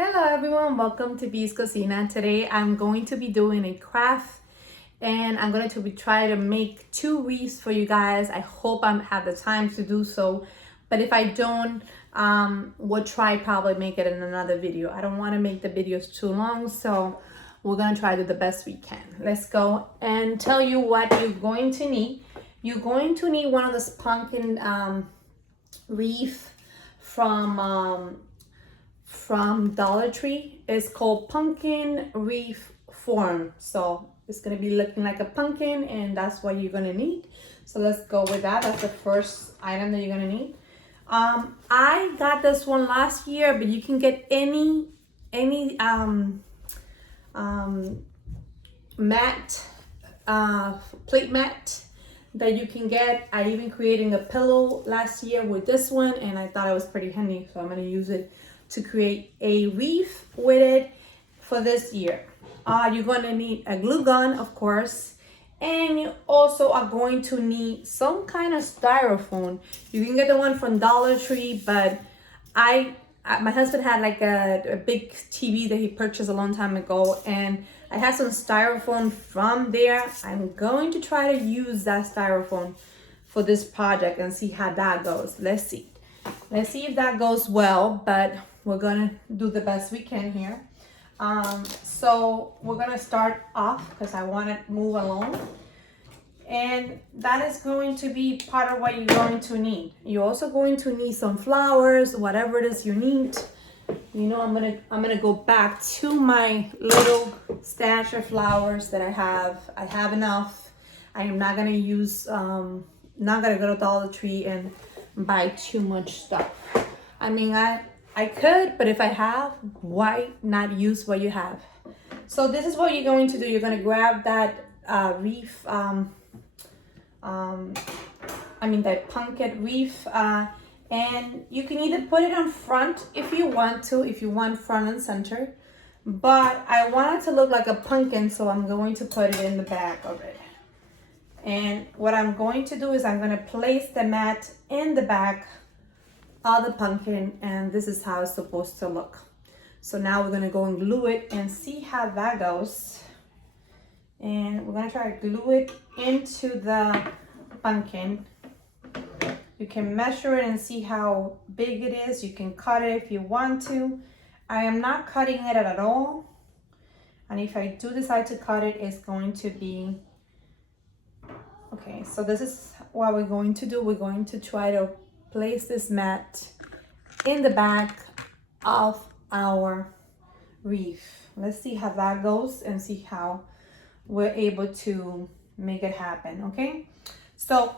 Hello everyone, welcome to Bee's Cocina. Today I'm going to be doing a craft and I'm going to be trying to make two wreaths for you guys. I hope I have the time to do so, but if I don't, we'll try probably make it in another video. I don't want to make the videos too long, so we're going to try to do the best we can. Let's go and tell you what you're going to need. You're going to need one of those pumpkin wreath from Dollar Tree. It's called Pumpkin Wreath Form. So it's gonna be looking like a pumpkin, and that's what you're gonna need. So let's go with that. That's the first item that you're gonna need. I got this one last year, but you can get any mat, plate mat that you can get. I even created a pillow last year with this one, and I thought it was pretty handy, so I'm gonna use it to create a wreath with it for this year. You're going to need a glue gun, of course, and you also are going to need some kind of styrofoam. You can get the one from Dollar Tree, but my husband had like a big TV that he purchased a long time ago, and I had some styrofoam from there. I'm going to try to use that styrofoam for this project and see how that goes. Let's see if that goes well, but we're gonna do the best we can here. So we're gonna start off because I want to move along, and that is going to be part of what you're going to need. You're also going to need some flowers, whatever it is you need. You know, I'm gonna go back to my little stash of flowers that I have. I have enough. I am not gonna use not gonna go to Dollar Tree and buy too much stuff. I mean, I could, but if I have, why not use what you have? So this is what you're going to do. You're going to grab that wreath, that pumpkin wreath, and you can either put it on front if you want to, if you want front and center, but I want it to look like a pumpkin, so I'm going to put it in the back of it. And what I'm going to do is I'm going to place the mat in the back of the pumpkin, and this is how it's supposed to look. So now we're going to go and glue it and see how that goes. And we're going to try to glue it into the pumpkin. You can measure it and see how big it is. You can cut it if you want to. I am not cutting it at all. And if I do decide to cut it, it's going to be okay. So this is what we're going to do. We're going to try to place this mat in the back of our wreath. Let's see how that goes and see how we're able to make it happen, okay? So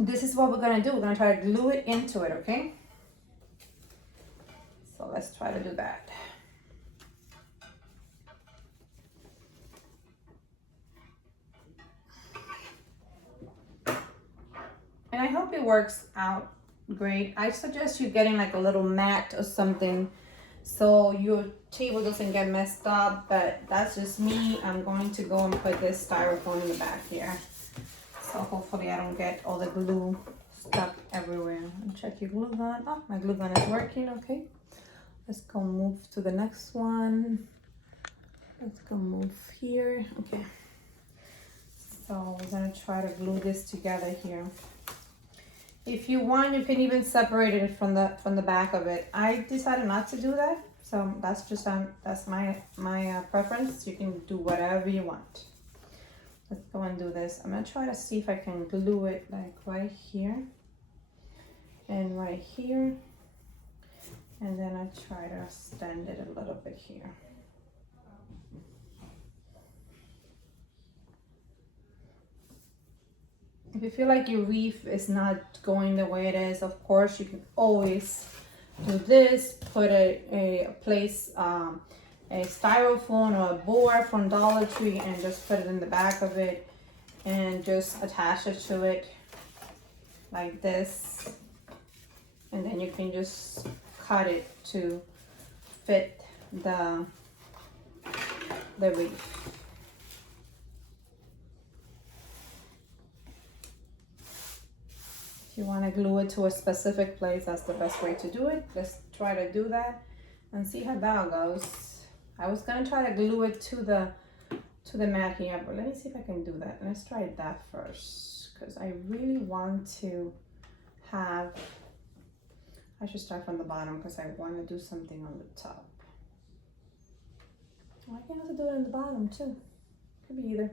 this is what we're gonna do. We're gonna try to glue it into it, okay? So let's try to do that. And I hope it works out great. I suggest you getting like a little mat or something so your table doesn't get messed up, but that's just me. I'm going to go and put this styrofoam in the back here. So hopefully I don't get all the glue stuck everywhere. And check your glue gun. Oh, my glue gun is working, okay. Let's go move to the next one. Let's go move here, okay. So we're gonna try to glue this together here. If you want, you can even separate it from the back of it. I decided not to do that, so that's just that's my preference. You can do whatever you want. Let's go and do this. I'm gonna try to see if I can glue it like right here and right here, and then I try to extend it a little bit here. If you feel like your wreath is not going the way it is, of course, you can always do this. Put a styrofoam or a board from Dollar Tree and just put it in the back of it and just attach it to it like this. And then you can just cut it to fit the wreath. You want to glue it to a specific place, that's the best way to do it. Let's try to do that. and see how that goes. I was gonna try to glue it to the mat here, but let me see if I can do that. Let's try that first, because I really want to have, I should start from the bottom because I want to do something on the top. Well, I can also do it on the bottom too. Could be either.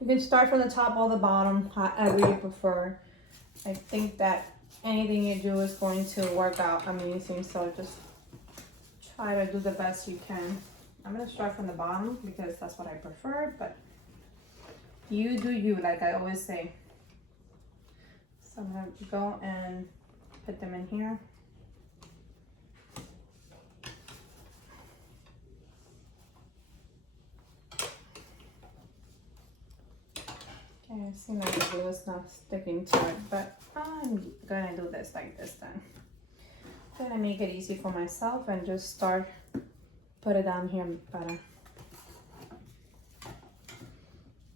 You can start from the top or the bottom, however you prefer. I think that anything you do is going to work out amazing, so just try to do the best you can. I'm gonna start from the bottom because that's what I prefer, but you do you, like I always say. So I'm gonna go and put them in here. Okay, I see like the glue is not sticking to it, but I'm gonna do this like this then. I'm gonna make it easy for myself and just start, put it down here better.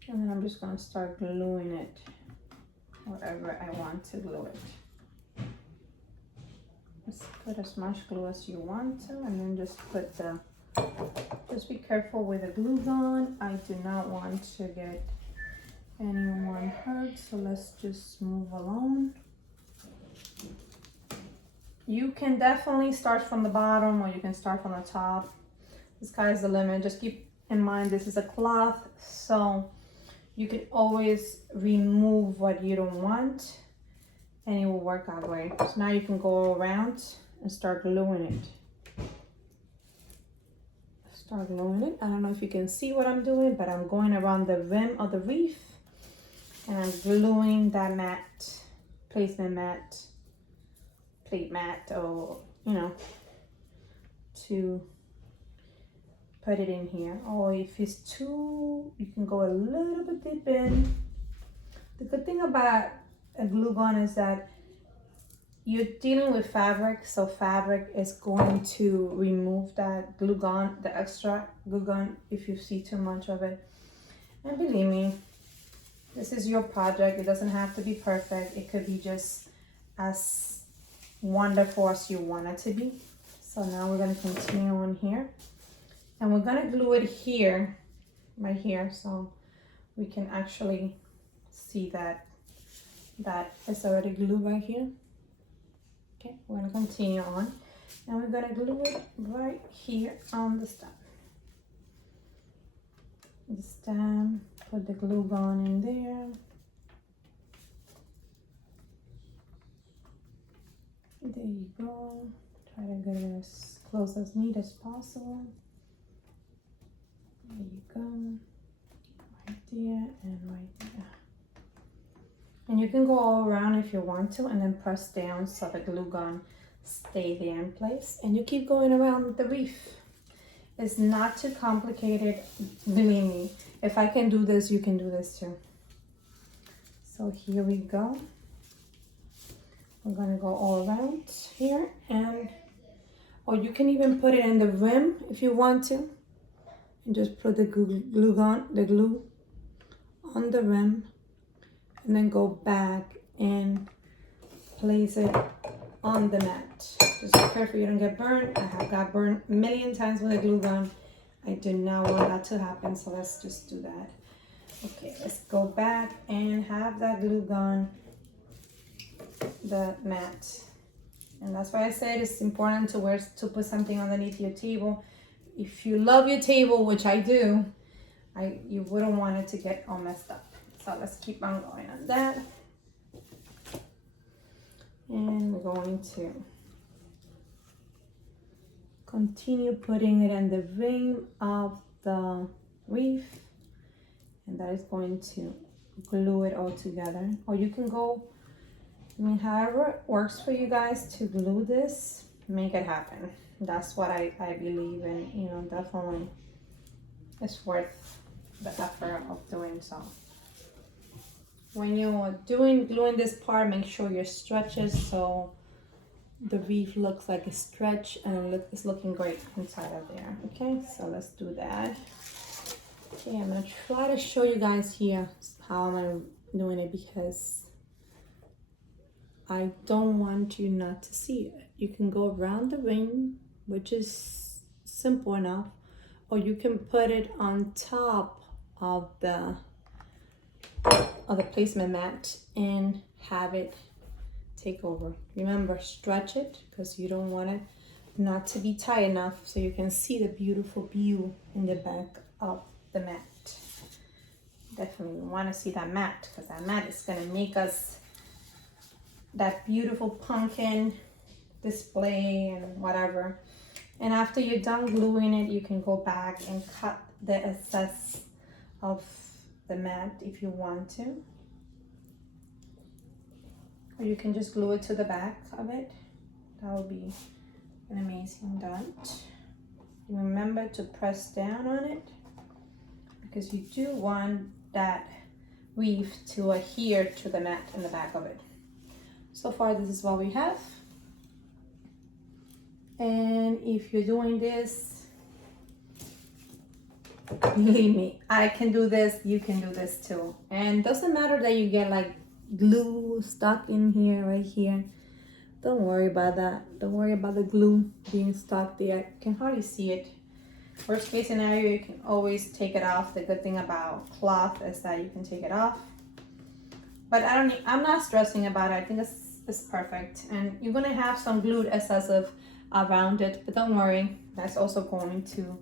And then I'm just gonna start gluing it wherever I want to glue it. Just put as much glue as you want to, and then just put the, just be careful with the glue gun. I do not want to get anyone hurt, so let's just move along. You can definitely start from the bottom or you can start from the top. The sky's the limit. Just keep in mind this is a cloth, so you can always remove what you don't want and it will work out great. So now you can go around and start gluing it. Start gluing it. I don't know if you can see what I'm doing, but I'm going around the rim of the wreath and I'm gluing that mat, placement mat, plate mat, or you know, to put it in here. Or if it's too, you can go a little bit deep in. The good thing about a glue gun is that you're dealing with fabric, so fabric is going to remove that glue gun, the extra glue gun, if you see too much of it. And believe me, this is your project. It doesn't have to be perfect. It could be just as wonderful as you want it to be. So now we're going to continue on here. And we're gonna glue it here, right here, so we can actually see that it's already glued right here. Okay, we're gonna continue on, and we're gonna glue it right here on the stem. The stem, put the glue gun in there. There you go. Try to get it as close as neat as possible. There you go, right there and right there. And you can go all around if you want to, and then press down so the glue gun stay there in place. And you keep going around with the wreath. It's not too complicated, believe me. If I can do this, you can do this too. So here we go. We're gonna go all around here, and or you can even put it in the rim if you want to. And just put the glue on the rim, and then go back and place it on the mat. Just be careful you don't get burned. I have got burned a million times with a glue gun. I do not want that to happen, so let's just do that. Okay, let's go back and have that glue gun the mat. And that's why I said it's important to put something underneath your table. If you love your table, which I do, you wouldn't want it to get all messed up. So let's keep on going on that. And we're going to continue putting it in the rim of the wreath. And that is going to glue it all together. Or you can go, I mean, however it works for you guys to glue this, make it happen. That's what I believe in, you know, definitely it's worth the effort of doing so. When you're gluing this part, make sure your stretches so the wreath looks like a stretch and it's looking great inside of there. Okay, so let's do that. Okay, I'm gonna try to show you guys here how I'm doing it because I don't want you not to see it. You can go around the ring, which is simple enough, or you can put it on top of the placement mat and have it take over. Remember, stretch it because you don't want it not to be tight enough so you can see the beautiful view in the back of the mat. Definitely want to see that mat because that mat is going to make us that beautiful pumpkin display and whatever. And after you're done gluing it, you can go back and cut the excess of the mat if you want to. Or you can just glue it to the back of it. That would be an amazing dot. Remember to press down on it because you do want that wreath to adhere to the mat in the back of it. So far, this is what we have. And if you're doing this, believe me, I can do this, you can do this too. And doesn't matter that you get like glue stuck in here, right here. Don't worry about that. Don't worry about the glue being stuck there. You can hardly see it. Worst case scenario, you can always take it off. The good thing about cloth is that you can take it off. But I'm not stressing about it. I think it's perfect. And you're gonna have some glued excessive around it, but don't worry, that's also going to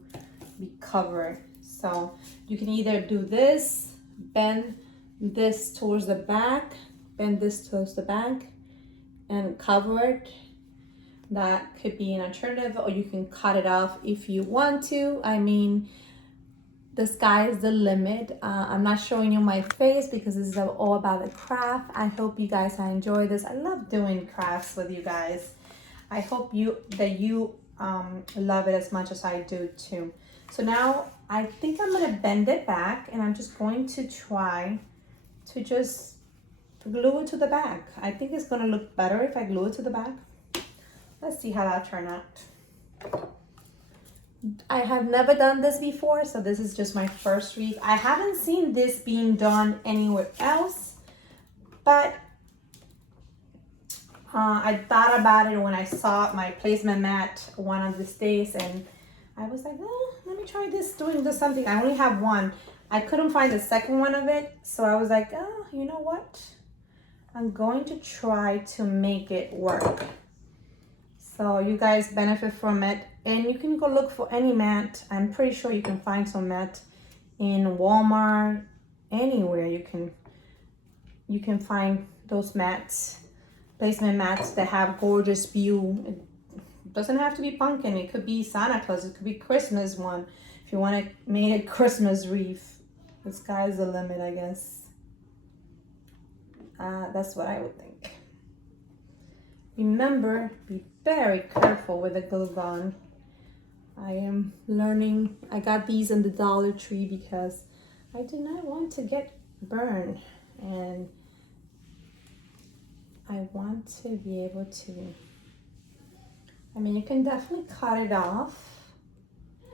be covered. So you can either do this, bend this towards the back, bend this towards the back, and cover it. That could be an alternative, or you can cut it off if you want to. I mean, the sky is the limit. I'm not showing you my face because this is all about the craft. I hope you guys enjoy this. I love doing crafts with you guys. I hope that you love it as much as I do too. So now I think I'm gonna bend it back and I'm just going to try to just glue it to the back. I think it's gonna look better if I glue it to the back. Let's see how that turned out. I have never done this before, so this is just my first wreath. I haven't seen this being done anywhere else, but I thought about it when I saw my placement mat one of these days, and I was like, oh, let me try doing this something. I only have one. I couldn't find the second one of it, so I was like, oh, you know what? I'm going to try to make it work. So you guys benefit from it, and you can go look for any mat. I'm pretty sure you can find some mat in Walmart, anywhere you can find those mats, placement mats that have gorgeous view. It doesn't have to be pumpkin. It could be Santa Claus. It could be Christmas one. If you want to make a Christmas wreath, the sky's the limit, I guess. That's what I would think. Remember, be very careful with the glue gun. I am learning. I got these in the Dollar Tree because I do not want to get burned, and I want to be able to, I mean, you can definitely cut it off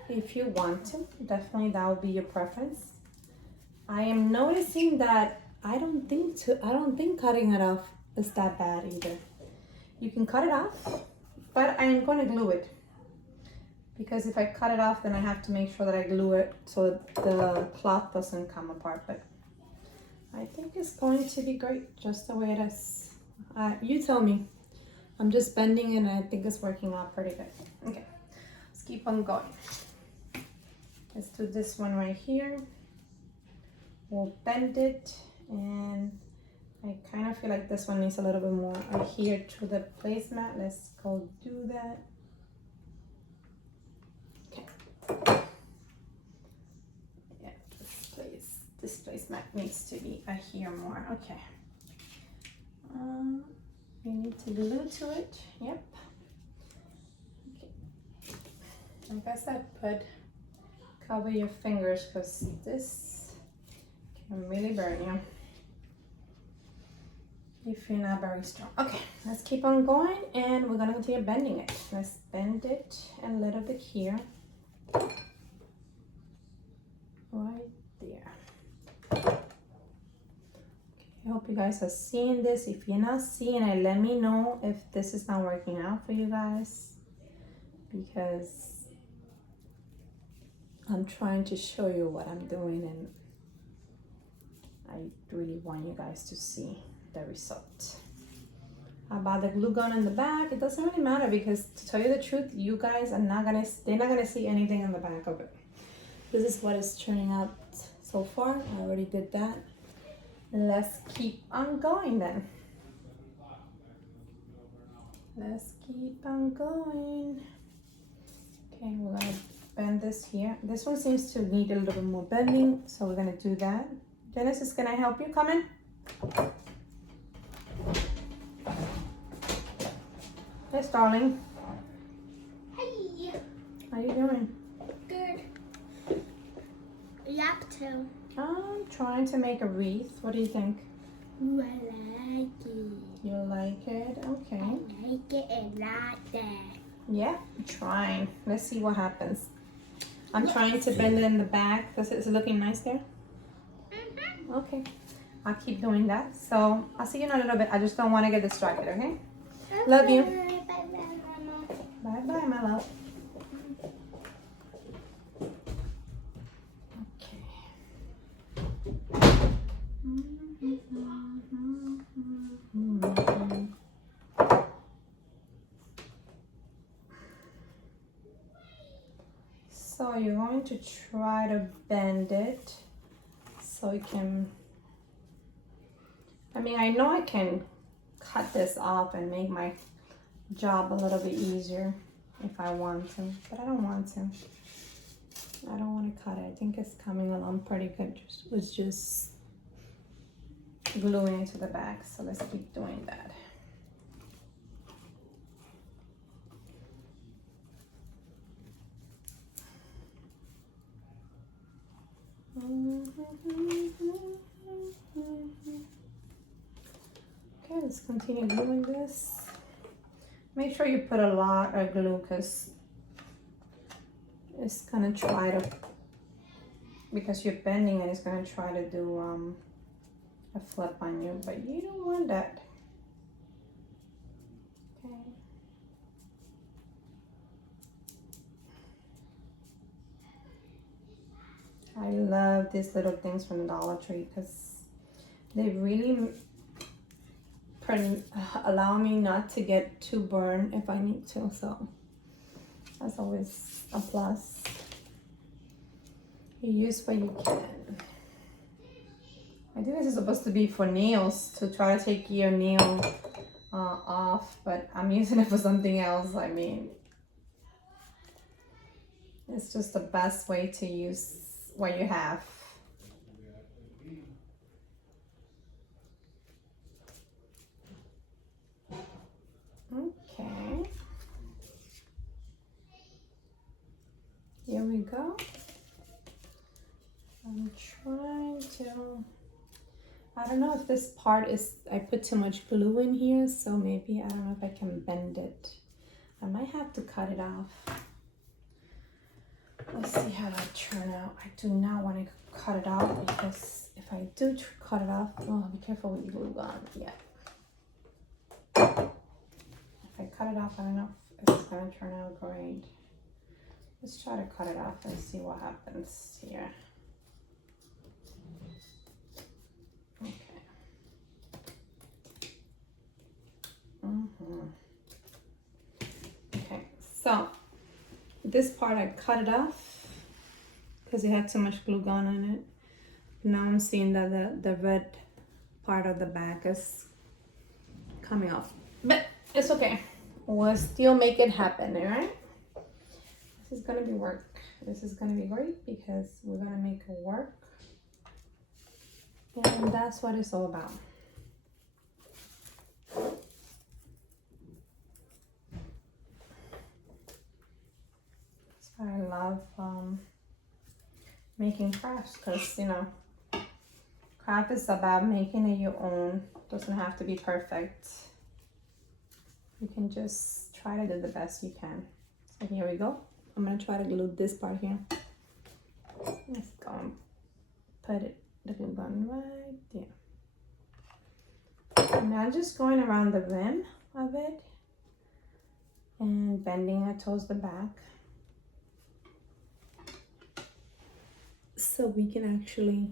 if you want to. Definitely that would be your preference. I am noticing that I don't think cutting it off is that bad either. You can cut it off, but I am going to glue it, because if I cut it off, then I have to make sure that I glue it so the cloth doesn't come apart. But I think it's going to be great just the way it is. You tell me. I'm just bending and I think it's working out pretty good. Okay, let's keep on going. Let's do this one right here. We'll bend it, and I kind of feel like this one needs a little bit more adhere to the placemat. Let's go do that. Okay. Yeah, this placemat needs to be adhere more. Okay. We need to glue to it. Yep. Okay. Like I said, cover your fingers because this can really burn you if you're not very strong. Okay, let's keep on going, and we're gonna continue bending it. Let's bend it a little bit here. Right there. I hope you guys are seeing this. If you're not seeing it, let me know if this is not working out for you guys, because I'm trying to show you what I'm doing, and I really want you guys to see the result. About the glue gun in the back, it doesn't really matter because to tell you the truth, you guys are they're not gonna see anything in the back of it. This is what is turning out so far. I already did that. Let's keep on going then. Let's keep on going. Okay, we're gonna bend this here. This one seems to need a little bit more bending, so we're gonna do that. Genesis, can I help you? Come in. Yes, darling. Hey. How you doing? Good. Lap two. I'm trying to make a wreath. What do you think? Ooh, I like it. You like it? Okay. I like it a lot there. Yeah, I'm trying. Let's see what happens. I'm trying to bend it in the back. Is it looking nice there? Mm-hmm. Okay. I'll keep doing that. So I'll see you in a little bit. I just don't want to get distracted, okay? Love you. Bye-bye, Mama. Bye-bye, my love. Okay. So you're going to try to bend it so you can, I mean, I know I can cut this off and make my job a little bit easier if I want to, but I don't want to. I don't want to cut it. I think it's coming along pretty good. It's just gluing into the back, so let's keep doing that. Okay, let's continue gluing this. Make sure you put a lot of glue because it's gonna try to, because you're bending it, it's gonna try to do a flip on you, but you don't want that. Okay. I love these little things from Dollar Tree because they really allow me not to get too burned if I need to, so that's always a plus. You use what you can. I think this is supposed to be for nails, to try to take your nail off, but I'm using it for something else. I mean, it's just the best way to use what you have. Okay. Here we go. I'm trying to, I don't know if this part is, I put too much glue in here, so maybe, I don't know if I can bend it. I might have to cut it off. Let's see how that turn out. I do not want to cut it off because if I do cut it off, oh, be careful with the glue gun. Yeah. If I cut it off, I don't know if it's gonna turn out great. Let's try to cut it off and see what happens here. Okay. Okay, so this part I cut it off because it had too much glue gun on it. Now I'm seeing that the red part of the back is coming off, but it's okay. We'll still make it happen, all right? This is gonna be work. This is gonna be great because we're gonna make it work. And that's what it's all about. So I love making crafts because, you know, craft is about making it your own. Doesn't have to be perfect. You can just try to do the best you can. So here we go. I'm gonna try to glue this part here. Let's go and put it, the glue gun right there. And now just going around the rim of it and bending it towards the back. so we can actually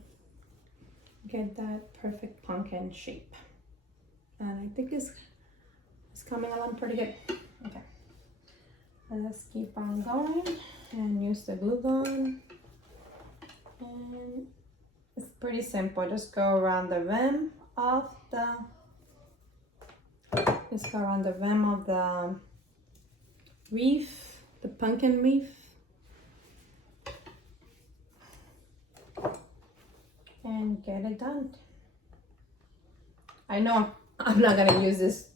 get that perfect pumpkin shape. And I think it's coming along pretty good. Okay, let's keep on going and use the glue gun. And it's pretty simple. Just go around the rim of the wreath, the pumpkin wreath. And get it done. I know I'm not gonna use this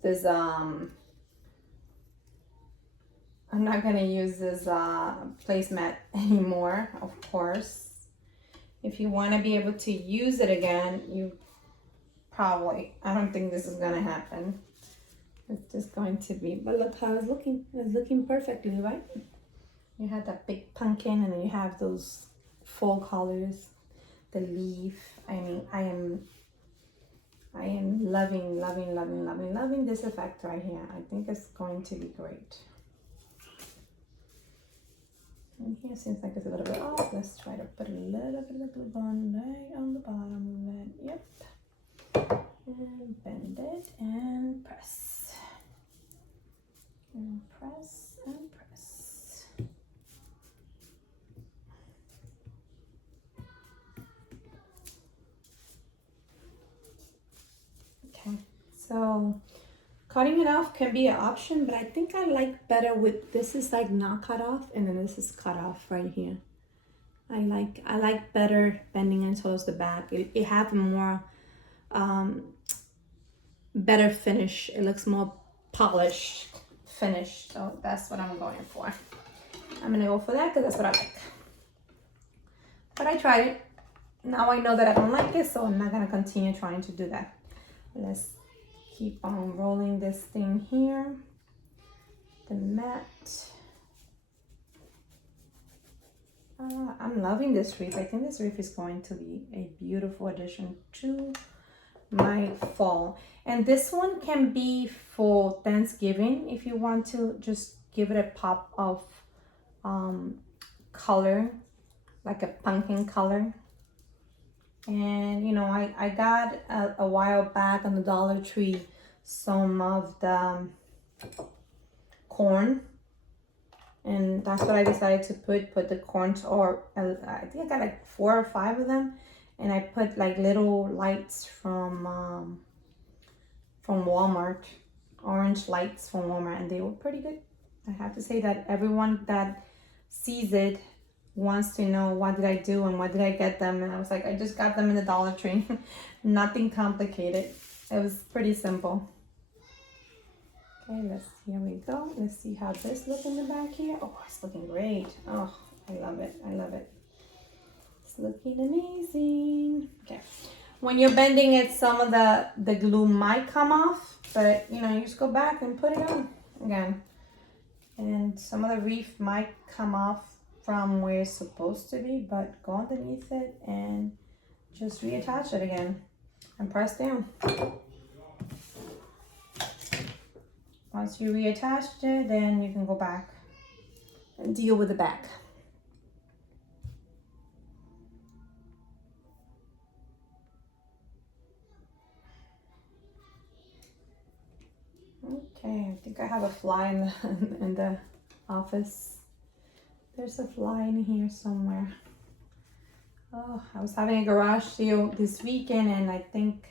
placemat anymore, of course. If you want to be able to use it again, I don't think this is gonna happen. It's just going to be, but look how it's looking. It's looking perfectly, right? You have that big pumpkin and then you have those fall colors, the leaf. I mean, I am loving this effect right here. I think it's going to be great. And here seems like it's a little bit off. Let's try to put a little bit of glue gun right on the bottom of it. Yep. And bend it and press. And press and press. Okay, so cutting it off can be an option, but I think I like better with this is like not cut off and then this is cut off right here. I like better bending it towards the back. It have a more better finish. It looks more polished finish, so that's what I'm going for. I'm gonna go for that because that's what I like. But I tried it. Now I know that I don't like it, so I'm not gonna continue trying to do that. Let's keep on rolling this thing here. The mat. I'm loving this wreath. I think this wreath is going to be a beautiful addition to my fall. And this one can be for Thanksgiving if you want to just give it a pop of color, like a pumpkin color. And you know, I got a while back on the Dollar Tree some of the corn, and that's what I decided to put the corn, or I think I got like 4 or 5 of them, and I put like little lights from Walmart, orange lights from Walmart, and they were pretty good. I have to say that everyone that sees it wants to know what did I do and what did I get them, and I was like, I just got them in the Dollar Tree. Nothing complicated. It was pretty simple. Okay, here we go. Let's see how this looks in the back here. Oh, it's looking great. Oh, I love it. I love it. It's looking amazing. Okay. When you're bending it, some of the glue might come off, but you know, you just go back and put it on again. And some of the wreath might come off from where it's supposed to be, but go underneath it and just reattach it again and press down. Once you reattached it, then you can go back and deal with the back. Okay, I think I have a fly in the office. There's a fly in here somewhere. Oh, I was having a garage sale this weekend and I think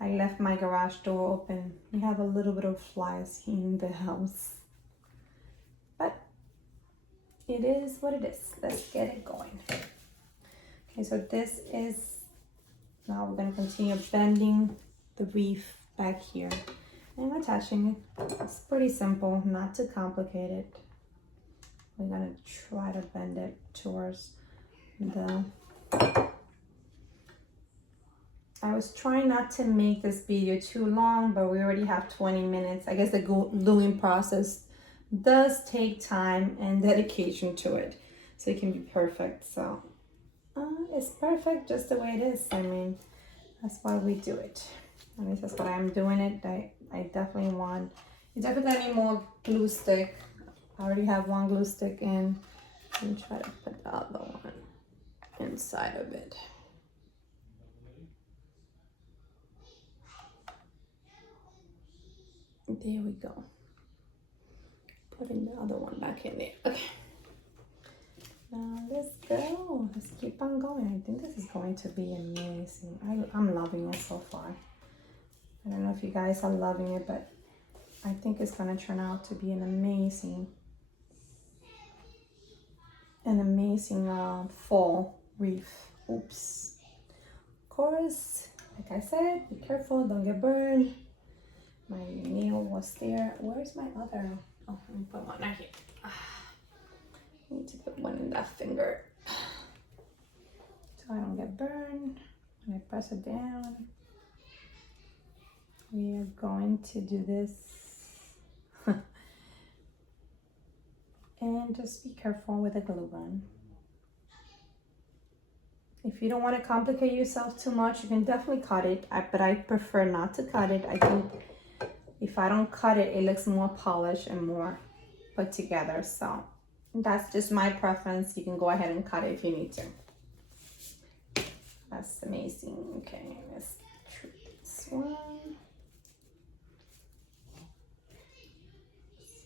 I left my garage door open. We have a little bit of flies in the house. But it is what it is. Let's get it going. Okay, so this is, now we're gonna continue bending the wreath back here and attaching it. It's pretty simple, not too complicated. We're gonna try to bend it towards the, I was trying not to make this video too long, but we already have 20 minutes. I guess the gluing process does take time and dedication to it, so it can be perfect. So it's perfect just the way it is. I mean, that's why we do it. At least that's what I'm doing it. I definitely want, you definitely need more glue stick. I already have one glue stick in. Let me try to put the other one inside of it. There we go. Putting the other one back in there. Okay. Now let's go. Let's keep on going. I think this is going to be amazing. I'm loving it so far. I don't know if you guys are loving it, but I think it's going to turn out to be an amazing fall wreath. Oops. Of course, like I said, be careful, don't get burned. My nail was there. Where's my other? Oh, let me put one right here. I need to put one in that finger so I don't get burned. When I press it down, we are going to do this. And just be careful with the glue gun. If you don't want to complicate yourself too much, you can definitely cut it, but I prefer not to cut it. I think if I don't cut it, it looks more polished and more put together. So that's just my preference. You can go ahead and cut it if you need to. That's amazing. Okay, let's try this one.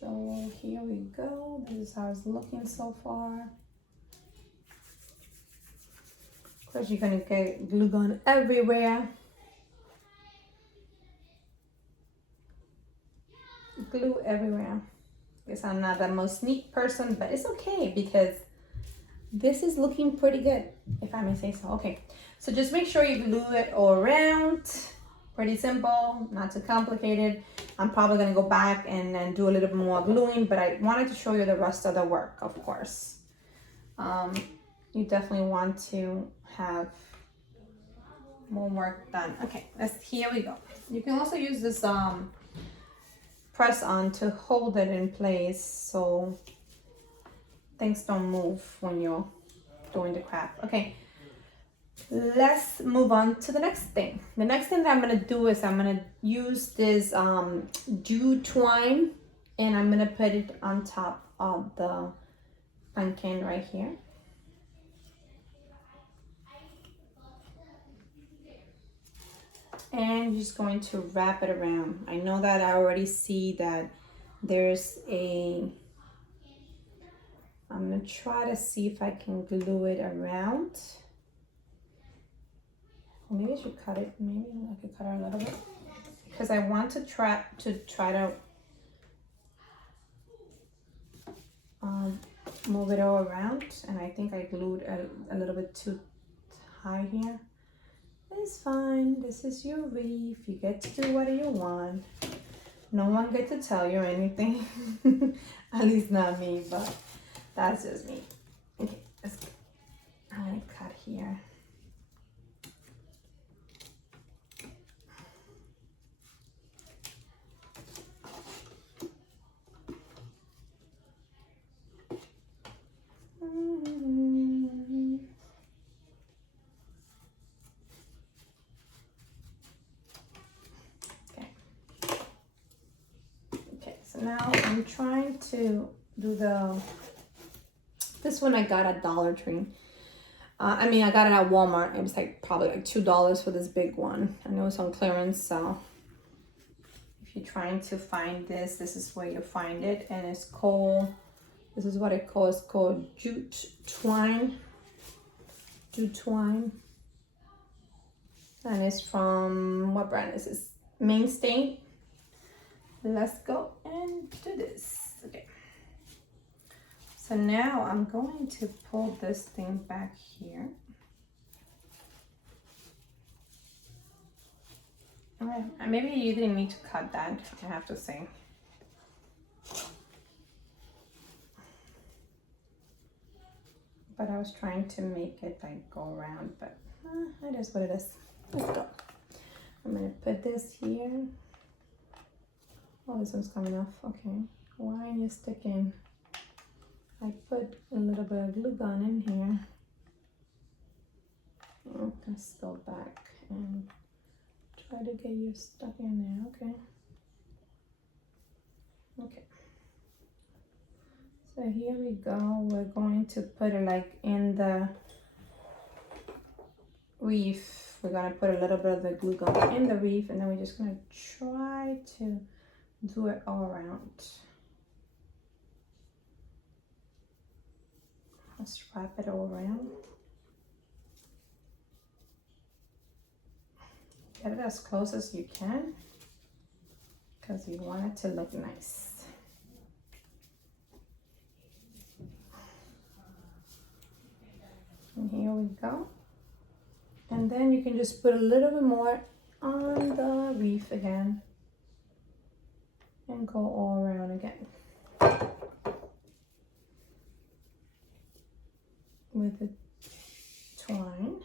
So here we go. This is how it's looking so far. Of course, you're gonna get glue gun everywhere. Glue everywhere. Guess I'm not the most neat person, but it's okay because this is looking pretty good, if I may say so. Okay, so just make sure you glue it all around. Pretty simple, not too complicated. I'm probably gonna go back and then do a little bit more gluing, but I wanted to show you the rest of the work, of course. You definitely want to have more work done. Okay, here we go. You can also use this press on to hold it in place so things don't move when you're doing the craft. Okay, let's move on to the next thing. The next thing that I'm gonna do is I'm gonna use this Jute Twine and I'm gonna put it on top of the pumpkin right here. And just going to wrap it around. I know that I already see that there's I'm gonna try to see if I can glue it around. Or maybe I should cut it. Maybe I could cut it a little bit because I want to try to move it all around, and I think I glued a little bit too high here. It's fine. This is your wreath. You get to do whatever you want. No one gets to tell you anything. At least not me, but that's just me. Okay, let's go. I'm gonna cut here. Now I'm trying to do this one I got at Dollar Tree. I mean, I got it at Walmart. It was like probably like $2 for this big one. I know it's on clearance, so if you're trying to find this is where you find it. And it's called, this is what it calls, it's called Jute Twine. Jute Twine. And it's from, what brand is this? Mainstay. Let's go and do this. Okay. So now I'm going to pull this thing back here. All right. Maybe you didn't need to cut that, I have to say. But I was trying to make it like go around, but it is what it is. Let's go. I'm gonna put this here. Oh, this one's coming off. Okay. Why are you sticking? I put a little bit of glue gun in here. Let's go back and try to get you stuck in there. Okay. Okay. So here we go. We're going to put it like in the wreath. We're gonna put a little bit of the glue gun in the wreath, and then we're just gonna try to do it all around. Let's wrap it all around. Get it as close as you can because you want it to look nice. And here we go. And then you can just put a little bit more on the wreath again and go all around again with the twine.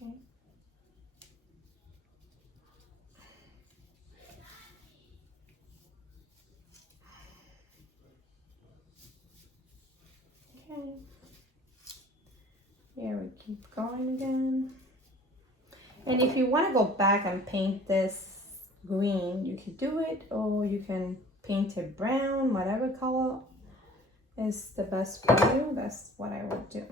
Okay. Okay. Here we keep going again. And if you want to go back and paint this green, you can do it, or you can paint it brown, whatever color is the best for you. That's what I would do.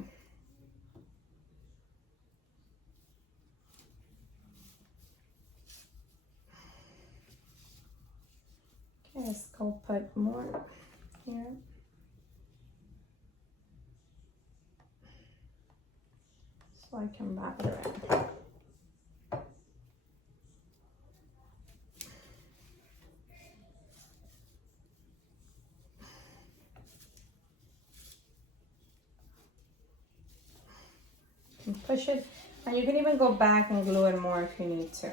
Okay, let's go put more here. So I can wrap it around. And push it, and you can even go back and glue it more if you need to.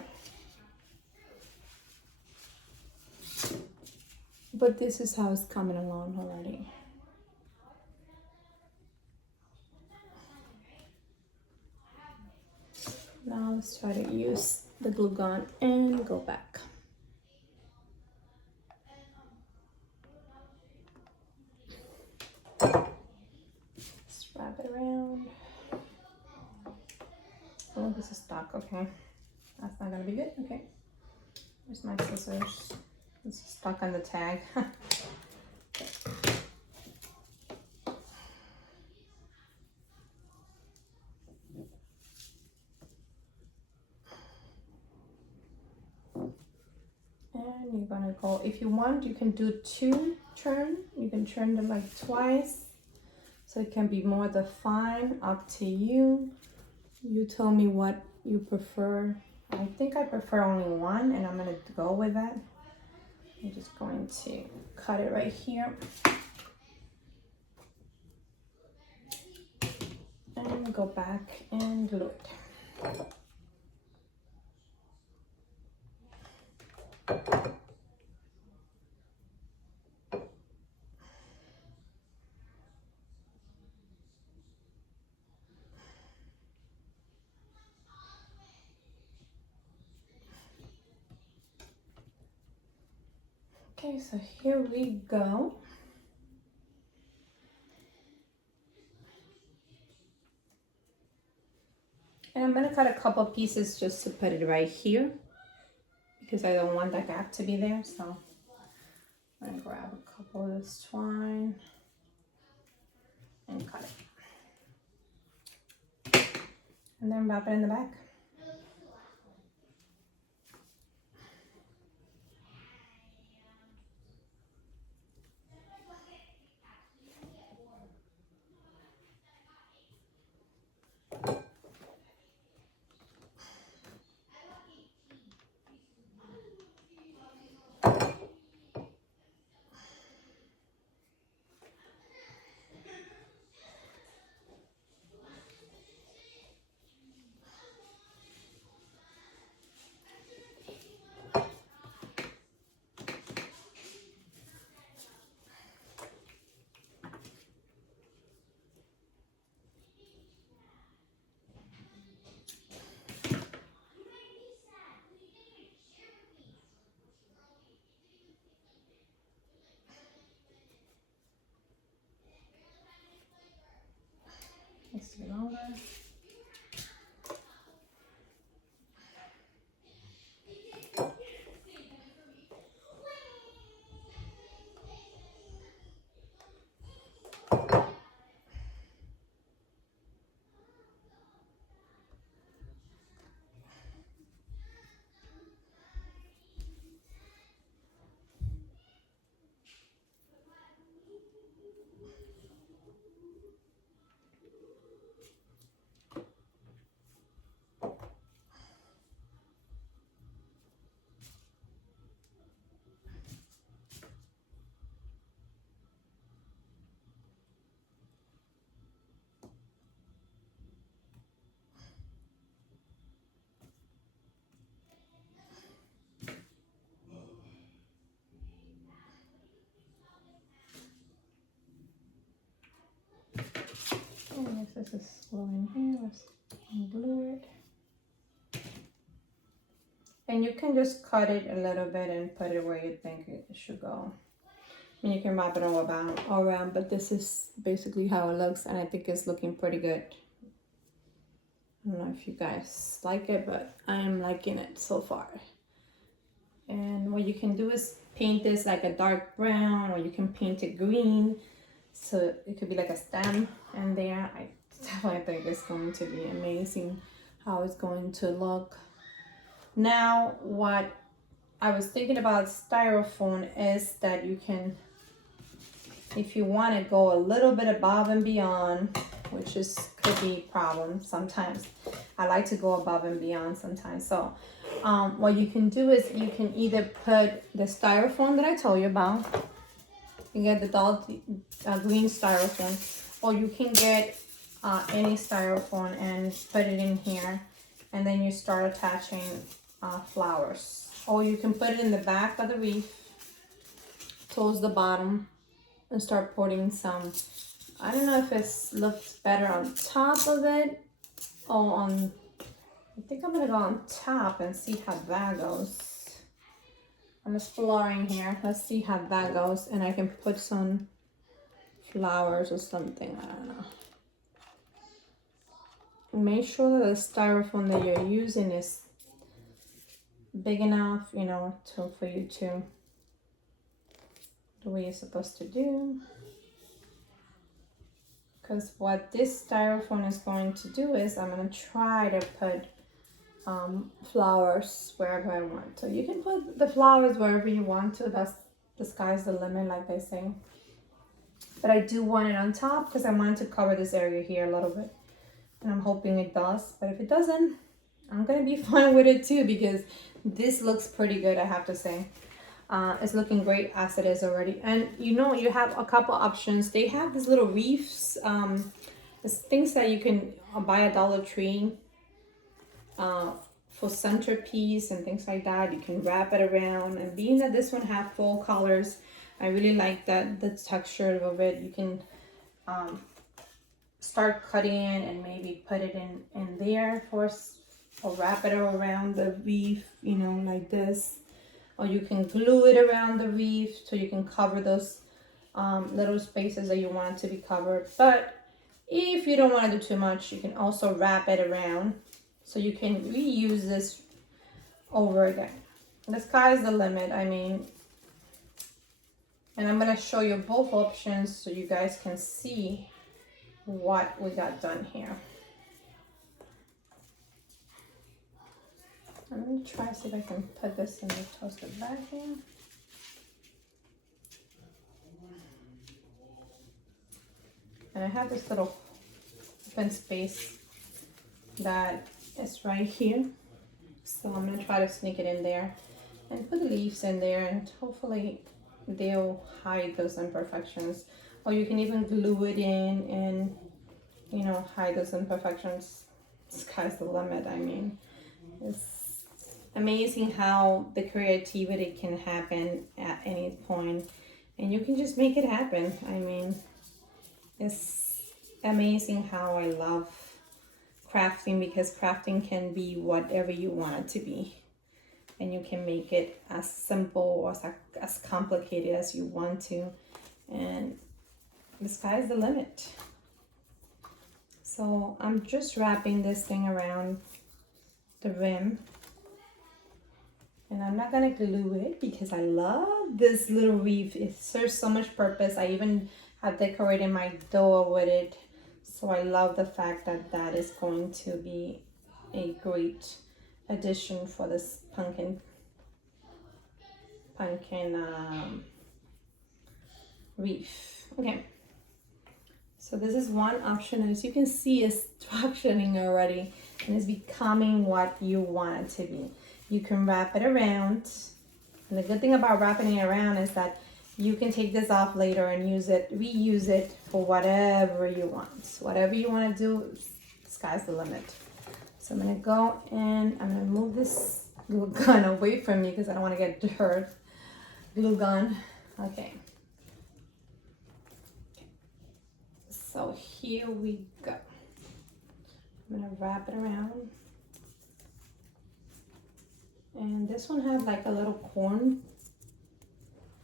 But this is how it's coming along already. Now let's try to use the glue gun and go back. Let's wrap it around. Oh, this is stuck. Okay, that's not gonna be good. Okay, where's my scissors? This is stuck on the tag. And you're gonna go, if you want, you can do 2 turn. You can turn them like twice, so it can be more defined, up to you. You tell me what you prefer. I think I prefer only one, and I'm gonna go with that. I'm just going to cut it right here. And go back and glue it. Okay, so here we go. And I'm gonna cut a couple pieces just to put it right here because I don't want that gap to be there. So I'm gonna grab a couple of this twine and cut it. And then wrap it in the back. Let's get over. this is gluing here. Let's glue it. And you can just cut it a little bit and put it where you think it should go. And you can wrap it all around, but this is basically how it looks, and I think it's looking pretty good. I don't know if you guys like it, but I'm liking it so far. And what you can do is paint this like a dark brown, or you can paint it green, so it could be like a stem in there. I definitely think it's going to be amazing how it's going to look. Now, what I was thinking about styrofoam is that you can, if you want to go a little bit above and beyond, which is could be a problem sometimes. I like to go above and beyond sometimes. So what you can do is you can either put the styrofoam that I told you about. You get the dull green styrofoam, or you can get any styrofoam and put it in here, and then you start attaching flowers. Or you can put it in the back of the wreath towards the bottom and start putting some, I don't know if it looks better on top of it or on, I think I'm gonna go on top and see how that goes. I'm exploring here. Let's see how that goes, and I can put some flowers or something, I don't know. Make sure that the styrofoam that you're using is big enough, you know, for you to the way you're supposed to do. Because what this styrofoam is going to do is I'm going to try to put flowers wherever I want. So you can put the flowers wherever you want to. That's the sky's the limit, like they say. But I do want it on top because I wanted to cover this area here a little bit. And I'm hoping it does. But if it doesn't, I'm going to be fine with it too, because this looks pretty good, I have to say. It's looking great as it is already. And you know, you have a couple options. They have these little wreaths, things that you can buy at Dollar Tree for centerpiece and things like that. You can wrap it around, and being that this one have full colors, I really like that the texture of it. You can start cutting it and maybe put it in there or wrap it around the wreath, you know, like this. Or you can glue it around the wreath so you can cover those little spaces that you want it to be covered. But if you don't want to do too much, you can also wrap it around so you can reuse this over again. The sky's the limit, I mean. And I'm going to show you both options so you guys can see what we got done here. I'm going to try to see if I can put this in the toaster bag here. And I have this little open space that is right here. So I'm going to try to sneak it in there and put the leaves in there, and hopefully they'll hide those imperfections. Or you can even glue it in and, you know, hide those imperfections. Sky's the limit, I mean. It's amazing how the creativity can happen at any point, and you can just make it happen. I mean, it's amazing how I love crafting, because crafting can be whatever you want it to be, and you can make it as simple or as complicated as you want to, and the sky's the limit. So I'm just wrapping this thing around the rim. And I'm not gonna glue it because I love this little wreath. It serves so much purpose. I even have decorated my door with it. So I love the fact that that is going to be a great addition for this pumpkin wreath. Okay. So this is one option. As you can see, it's structuring already and it's becoming what you want it to be. You can wrap it around, and the good thing about wrapping it around is that you can take this off later and reuse it for whatever you want. So whatever you want to do, sky's the limit. So I'm gonna go and I'm gonna move this glue gun away from me because I don't want to get dirt. Glue gun. Okay. So here we go. gonna wrap it around. And this one has like a little corn.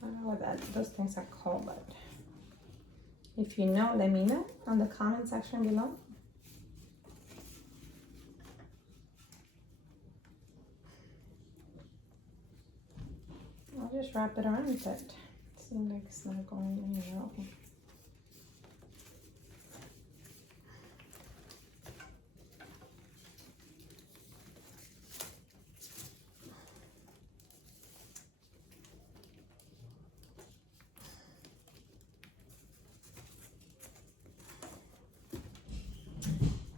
I don't know what those things are called, but if you know, let me know on the comment section below. I'll just wrap it around, but it seems like it's not going anywhere. Okay.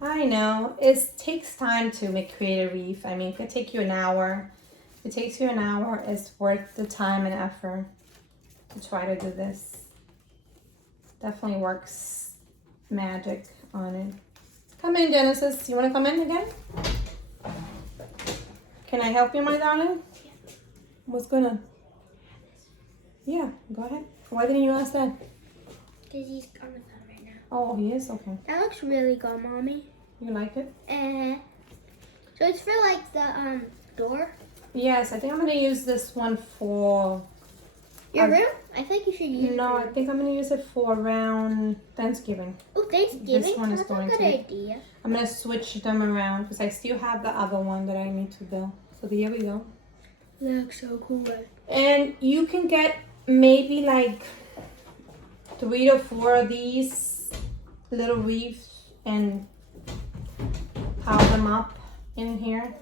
I know, it takes time to create a wreath. I mean, it could take you an hour. If it takes you an hour, it's worth the time and effort to try to do this. Definitely works magic on it. Come in, Genesis. You want to come in again? Can I help you, my darling? Yeah. What's going on? Yeah, go ahead. Why didn't you ask that? Because he's on the phone right now. Oh, he is? Okay. That looks really good, Mommy. You like it? So it's for like the door? Yes, I think I'm going to use this one for... Your room? I think you should use No, I think I'm going to use it for around Thanksgiving. Oh, Thanksgiving? This one is That's going a good to. idea. I'm going to switch them around because I still have the other one that I need to build. So here we go. Looks so cool. And you can get maybe like 3 to 4 of these little wreaths and pile them up in here.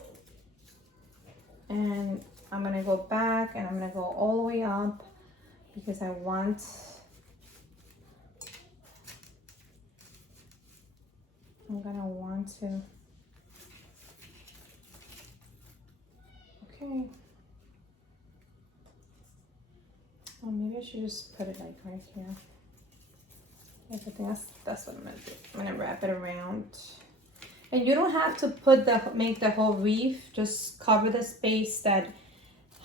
And I'm going to go back and I'm going to go all the way up because I'm gonna want to. Okay. Oh, maybe I should just put it like right here. Yes, I think that's what I'm gonna do. I'm gonna wrap it around. And you don't have to make the whole wreath. Just cover the space that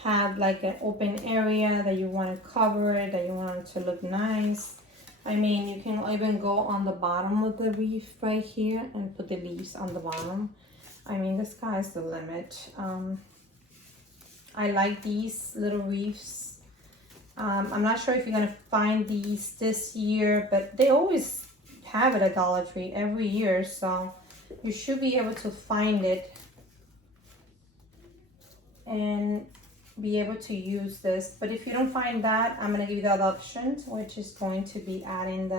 have like an open area that you want to cover it, that you want it to look nice. I mean, you can even go on the bottom of the wreath right here and put the leaves on the bottom. I mean, the sky's the limit. I like these little wreaths. I'm not sure if you're gonna find these this year, but they always have it at Dollar Tree every year, so you should be able to find it and be able to use this. But if you don't find that, I'm gonna give you the other option, which is going to be adding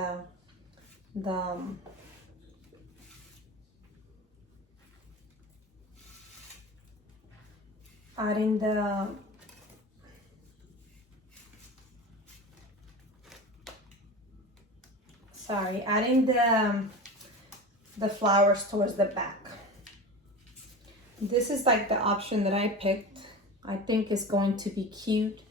adding the flowers towards the back. This is like the option that I picked. I think it's going to be cute.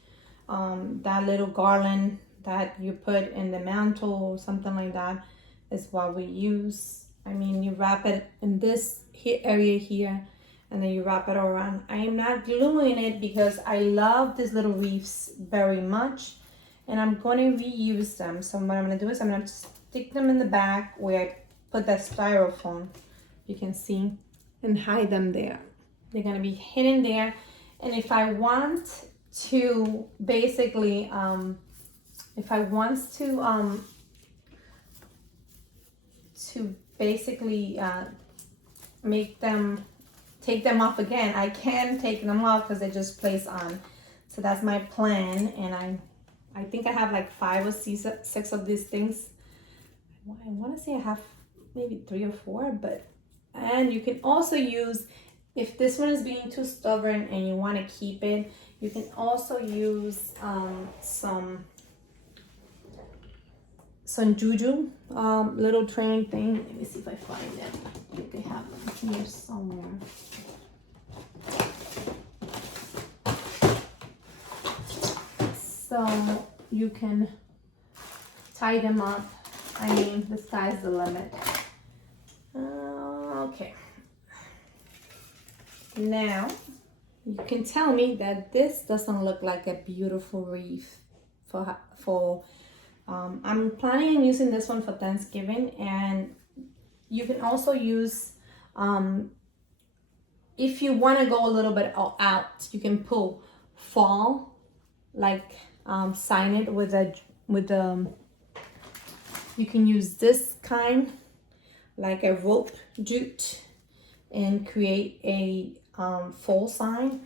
That little garland that you put in the mantle or something like that is what we use. I mean, you wrap it in this area here and then you wrap it around. I am not gluing it because I love these little wreaths very much and I'm going to reuse them. So what I'm going to do is I'm going to stick them in the back where I put that styrofoam, you can see, and hide them there. They're going to be hidden there. And if I want to basically, take them off again, I can take them off because they just place on. So that's my plan. And I think I have like 5 or 6 of these things. I want to say I have maybe 3 or 4, and you can also use, if this one is being too stubborn and you want to keep it, you can also use some juju, little train thing. Let me see if I find them. I think they have them here somewhere. So you can tie them up. I mean, the sky's the limit. Okay. Now, you can tell me that this doesn't look like a beautiful wreath I'm planning on using this one for Thanksgiving, and you can also use If you want to go a little bit out, you can pull fall, like sign it with you can use this kind, like a rope jute, and create a fall sign.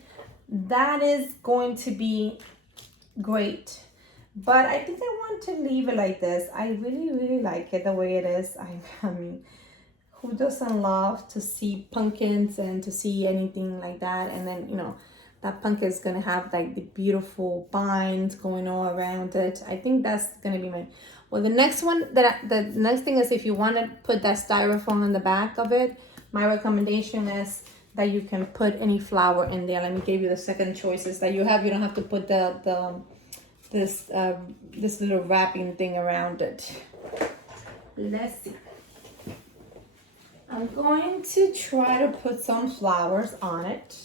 That is going to be great. But I think I want to leave it like this. I really like it the way it is. I mean, who doesn't love to see pumpkins and to see anything like that? And then, you know, that pumpkin is gonna have like the beautiful vines going all around it. I think that's gonna be my, well, the next one, the next thing is, if you want to put that styrofoam on the back of it, my recommendation is that you can put any flower in there. Let me give you the second choices that you have. You don't have to put this little wrapping thing around it. Let's see. I'm going to try to put some flowers on it.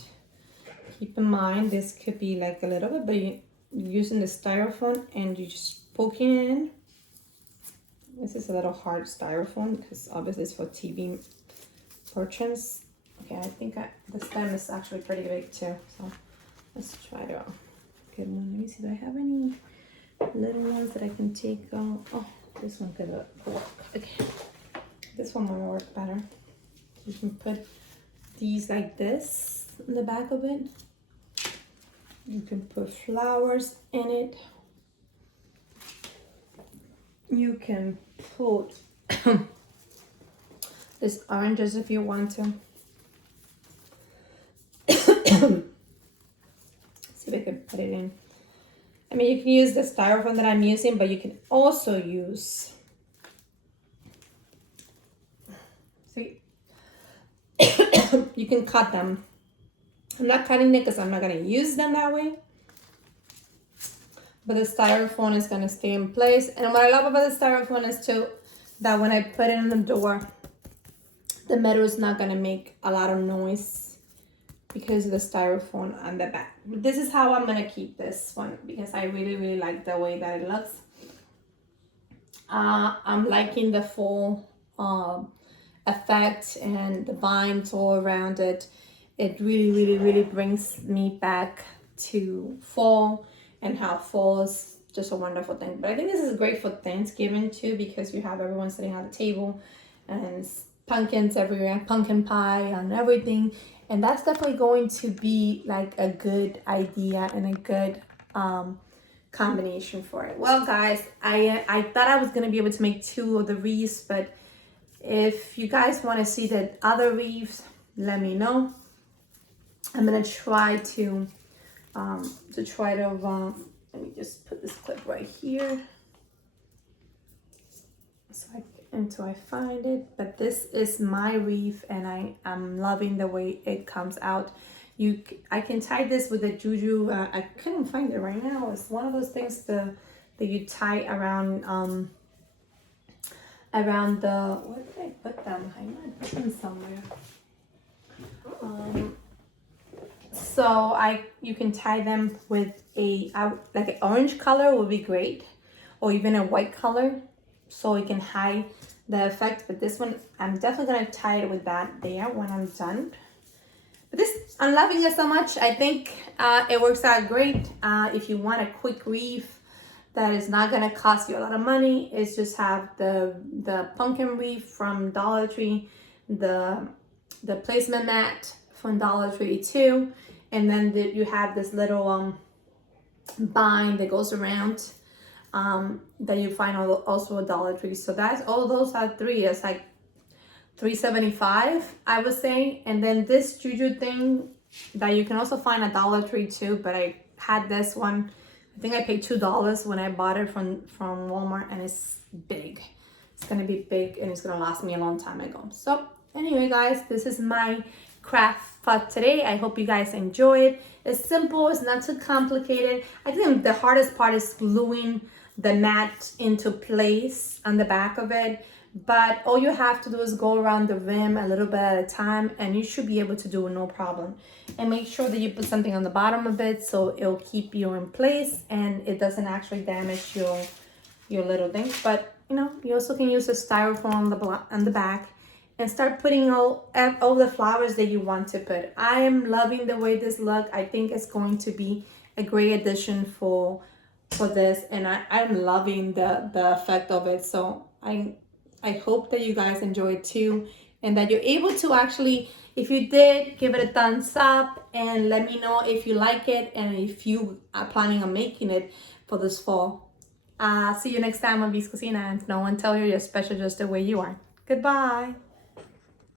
Keep in mind, this could be like a little bit, but you're using the styrofoam and you just poking it in. This is a little hard styrofoam because obviously it's for TV portraits. Okay, I think the stem is actually pretty big too. So let's try to get one. Let me see, do I have any little ones that I can take out? Oh, this one could work. Okay, this one might work better. You can put these like this in the back of it. You can put flowers in it. You can put this oranges if you want to. See if I can put it in. I mean, you can use the styrofoam that I'm using, but you can also use, see, you can cut them. I'm not cutting it because I'm not going to use them that way. But the styrofoam is going to stay in place. And what I love about the styrofoam is too, that when I put it in the door, the metal is not going to make a lot of noise because of the styrofoam on the back. This is how I'm going to keep this one because I really like the way that it looks. I'm liking the full effect and the vines all around it. It really brings me back to fall, and how fall is just a wonderful thing. But I think this is great for Thanksgiving too, because you have everyone sitting at the table and pumpkins everywhere, pumpkin pie and everything. And that's definitely going to be like a good idea and a good combination for it. Well, guys, I thought I was going to be able to make 2 of the wreaths, but if you guys want to see the other wreaths, let me know. I'm going to try to let me just put this clip right here until I find it. But this is my wreath, and I'm loving the way it comes out. I can tie this with a juju. I couldn't find it right now. It's one of those things that you tie around the, where did I put them? I might have put them somewhere. So you can tie them with like an orange color would be great, or even a white color, so it can hide the effect. But this one, I'm definitely gonna tie it with that there when I'm done. But I'm loving it so much. I think it works out great. If you want a quick wreath that is not gonna cost you a lot of money, it's just have the pumpkin wreath from Dollar Tree, the Placemat mat from Dollar Tree too. And then you have this little bind that goes around that you find also at Dollar Tree. So that's all those are 3. It's like $3.75, I would say. And then this juju thing that you can also find at Dollar Tree too. But I had this one. I think I paid $2 when I bought it from Walmart, and it's big. It's gonna be big, and it's gonna last me a long time ago. So anyway, guys, this is my craft for today. I hope you guys enjoy it. It's simple, it's not too complicated. I think the hardest part is gluing the mat into place on the back of it, but all you have to do is go around the rim a little bit at a time, and you should be able to do it no problem. And make sure that you put something on the bottom of it so it'll keep you in place and it doesn't actually damage your little thing. But you know, you also can use a styrofoam on the back, and start putting all the flowers that you want to put. I am loving the way this look. I think it's going to be a great addition for this, and I'm loving the effect of it. So I hope that you guys enjoy it too, and that you're able to actually, if you did, give it a thumbs up and let me know if you like it and if you are planning on making it for this fall. See you next time on V's Cocina, and no one tell you you're special just the way you are. Goodbye.